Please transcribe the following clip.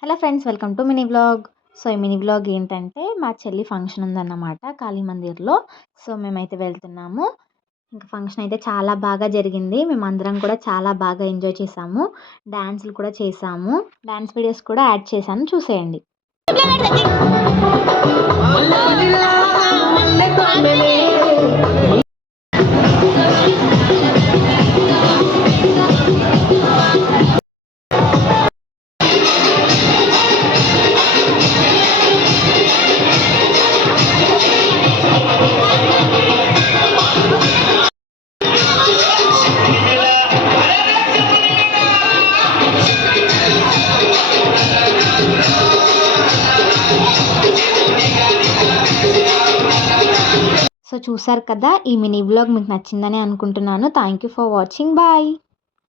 Hello friends, welcome to mini vlog. So ఈ mini vlog ఏంటంటే మా చెల్లి ఫంక్షన్ ఉందన్నమాట కాళీ మందిర్లో. సో మేమైతే వెళ్తున్నాము. ఇంకా ఫంక్షన్ అయితే చాలా బాగా జరిగింది. మేమందరం కూడా చాలా బాగా ఎంజాయ్ చేసాము. డ్యాన్సులు కూడా చేసాము. డ్యాన్స్ వీడియోస్ కూడా యాడ్ చేశాను, చూసేయండి. సో చూసారు కదా, ఈ మినీ వ్లాగ్ మీకు నచ్చిందని అనుకుంటున్నాను. Thank you for watching. Bye.